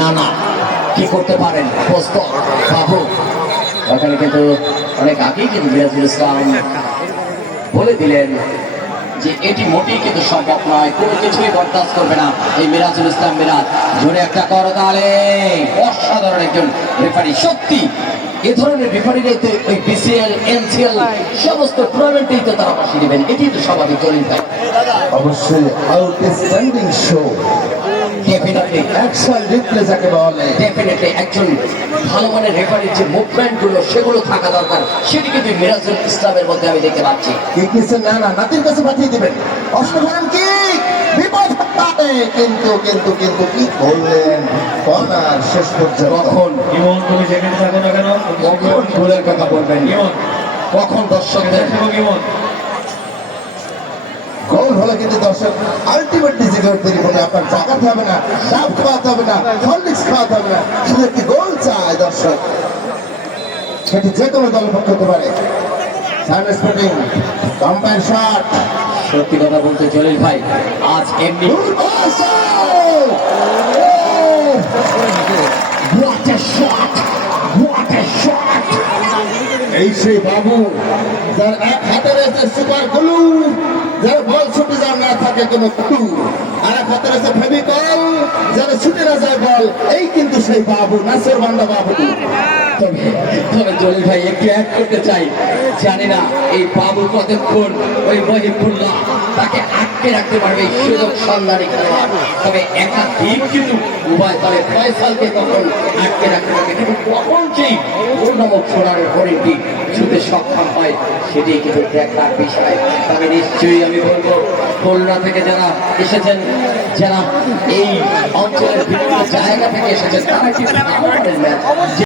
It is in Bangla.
নানা কি করতে পারেন প্রস্তুত বাবু। ওখানে কিন্তু অনেক আগেই কিন্তু মিরাজুল ইসলাম বলে দিলেন যে এটি মোটেই কিন্তু সম্ভব নয়, কোনো কিছুই বরদাস্ত করবে না এই মিরাজুল ইসলাম মিরাজ। জোরে একটা করতালে, অসাধারণ একজন রেফারি। সত্যি এ ধরনের রেফারিরাই তো ওই বিসিএল এনসিএল সমস্ত টুর্নামেন্টেই তো তারা পাশে দিবেন, এটি তো স্বাভাবিক। জলিল ভাই অবশ্যই outstanding show, definitely action replay যাকে বলে, ডেফিনেটলি একজন ভালো মানের রেফারির যে মুভমেন্ট গুলো সেগুলো থাকা দরকার, সেটি কিন্তু মিরাজুল ইসলামের মধ্যে আমি দেখতে পাচ্ছি। কি কিছু না না নাতির কাছে পাঠিয়ে দিবেন। অসাধারণ কি বিপদ হবে, কিন্তু কিন্তু কিন্তু কি বললেন কর্নার শেষ পর্যন্ত। কখন ইমন তুমি যেখানে থাকো না কেন, কখন গোলের কথা বলবেন, ইমন কখন দর্শকদের ইমন গোল হলে কিন্তু দর্শক আলটিমেটলি যে গোল তৈরি করবে, আপনার জাগাতে হবে না, ডাব খাওয়াতে হবে না, হরলিক্স খাওয়াতে হবে না, শুধু একটি গোল চায় দর্শক। সেটি যে কোনো দলের পক্ষ হতে পারে। সার্ভিস পেটিং কম্পাইন শট, সত্যি কথা বলতে জলিল ভাই আজ এমনি What a shot! What a shot! এই সেই বাবু যার এক হাতে রয়েছে সুপার গ্লু, যার বল ছুটে যাওয়ার না থাকে কোনো ক্লু, আর এক হাতে রয়েছে ফেভিকল, যেন ছুটে না যায় বল। এই কিন্তু সেই বাবু, নাসির বান্দা বাবু। তবে তবে জলিল ভাই একটু অ্যাড করতে চাই, জানি না এই বাবু কতক্ষণ ওই মহিবুল্লাহ তাকে আটকে রাখতে পারবে, এই সুযোগ সন্ধানী খেলোয়াড়। তবে একাধিক কিন্তু উভয় দলে ফয়সালকে তখন আটকে রাখতে পারবে, কিন্তু কখন সেই নামক সোনারের হরিণটি ছুটে সক্ষম হয় সেটাই কিন্তু দেখার বিষয়। তবে নিশ্চয়ই আমি বলবো খুলনা থেকে যারা এসেছেন, যারা এই অঞ্চলের বিভিন্ন জায়গা থেকে এসেছেন, তারা কিন্তু ভালো ম্যাচ